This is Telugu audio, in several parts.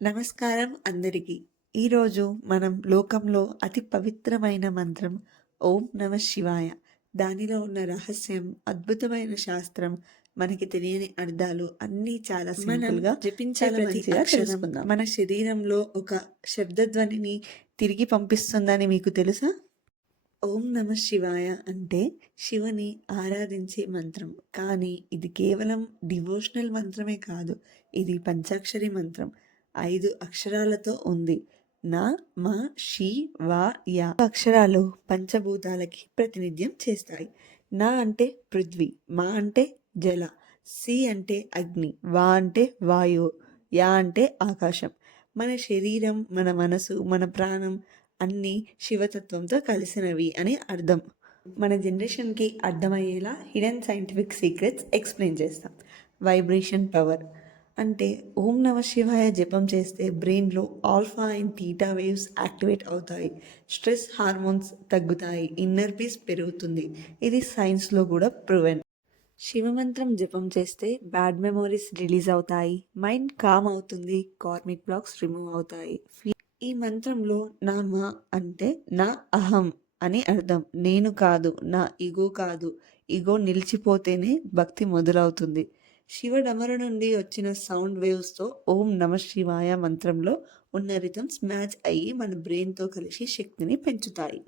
నమస్కారం అందరికీ. ఈరోజు మనం లోకంలో అతి పవిత్రమైన మంత్రం ఓం నమ శివాయ. దానిలో ఉన్న రహస్యం, అద్భుతమైన శాస్త్రం, మనకి తెలియని అర్థాలు అన్నీ చాలా సింపుల్గా జపించే ప్రతి అక్షరం మన శరీరంలో ఒక శబ్దధ్వనిని తిరిగి పంపిస్తుందని మీకు తెలుసా? ఓం నమ శివాయ అంటే శివుని ఆరాధించే మంత్రం. కానీ ఇది కేవలం డివోషనల్ మంత్రమే కాదు, ఇది పంచాక్షరి మంత్రం. 5 అక్షరాలతో ఉంది. నా, మా, షి, వా, యా అక్షరాలు పంచభూతాలకి ప్రాతినిధ్యం చేస్తాయి. నా అంటే పృథ్వీ, మా అంటే జల, సి అంటే అగ్ని, వా అంటే వాయువు, యా అంటే ఆకాశం. మన శరీరం, మన మనసు, మన ప్రాణం అన్నీ శివతత్వంతో కలిసినవి అని అర్థం. మన జనరేషన్కి అర్థమయ్యేలా హిడెన్ సైంటిఫిక్ సీక్రెట్స్ ఎక్స్ప్లెయిన్ చేస్తాం. వైబ్రేషన్ పవర్ అంటే ఓం నమ శివాయ జపం చేస్తే బ్రెయిన్లో alpha and theta waves activate అవుతాయి. స్ట్రెస్ హార్మోన్స్ తగ్గుతాయి, ఇన్నర్ పీస్ పెరుగుతుంది. ఇది సైన్స్లో కూడా ప్రూవెన్. శివమంత్రం జపం చేస్తే బ్యాడ్ మెమోరీస్ రిలీజ్ అవుతాయి, మైండ్ కామ్ అవుతుంది, కార్మిక్ బ్లాక్స్ రిమూవ్ అవుతాయి. ఈ మంత్రంలో నా మా అంటే నా అహం అని అర్థం. నేను కాదు, నా ఈగో కాదు. ఈగో నిలిచిపోతేనే భక్తి మొదలవుతుంది. శివడమరు నుండి వచ్చిన సౌండ్ వేవ్స్తో ఓం నమ శివాయ మంత్రంలో ఉన్న రిథమ్స్ మ్యాచ్ అయ్యి మన బ్రెయిన్తో కలిసి శక్తిని పెంచుతాయి.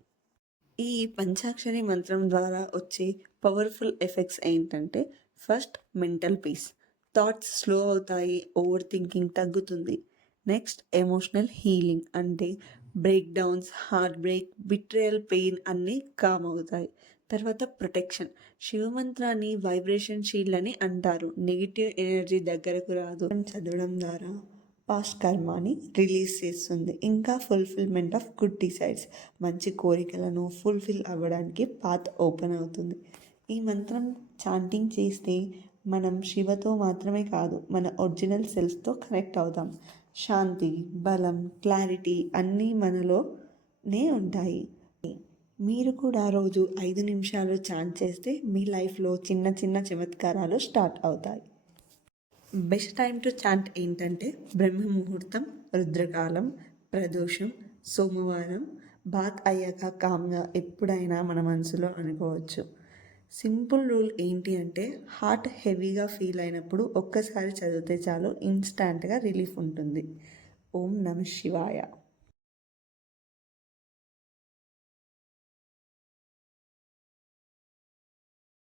ఈ పంచాక్షరి మంత్రం ద్వారా వచ్చే పవర్ఫుల్ ఎఫెక్ట్స్ ఏంటంటే, first mental peace, thoughts slow అవుతాయి, ఓవర్ థింకింగ్ తగ్గుతుంది. నెక్స్ట్ ఎమోషనల్ హీలింగ్ అంటే break downs, heart break, betrayal, pain అన్నీ కామ్ అవుతాయి. తర్వాత ప్రొటెక్షన్, శివమంత్రాన్ని వైబ్రేషన్ షీల్డ్ అని అంటారు. నెగిటివ్ ఎనర్జీ దగ్గరకు రాదు. చదవడం ద్వారా పాస్ట్ కర్మాని రిలీజ్ చేస్తుంది. ఇంకా ఫుల్ఫిల్మెంట్ ఆఫ్ గుడ్ డిసైడ్స్, మంచి కోరికలను ఫుల్ఫిల్ అవ్వడానికి పాత్ ఓపెన్ అవుతుంది. ఈ మంత్రం చాంటింగ్ చేస్తే మనం శివతో మాత్రమే కాదు, మన ఒరిజినల్ సెల్ఫ్తో కనెక్ట్ అవుతాం. శాంతి, బలం, క్లారిటీ అన్నీ మనలోనే ఉంటాయి. మీరు కూడా రోజు 5 నిమిషాలు చాంట్ చేస్తే మీ లైఫ్లో చిన్న చిన్న చమత్కారాలు స్టార్ట్ అవుతాయి. బెస్ట్ టైం టు చాంట్ ఏంటంటే బ్రహ్మ ముహూర్తం, రుద్రకాలం, ప్రదోషం, సోమవారం, బాత్ అయ్యాక కామ్గా ఎప్పుడైనా మన మనసులో అనుకోవచ్చు. సింపుల్ రూల్ ఏంటి అంటే, హార్ట్ హెవీగా ఫీల్ అయినప్పుడు ఒక్కసారి చదివితే చాలు, ఇన్స్టాంట్గా రిలీఫ్ ఉంటుంది. ఓం నమ శివాయ.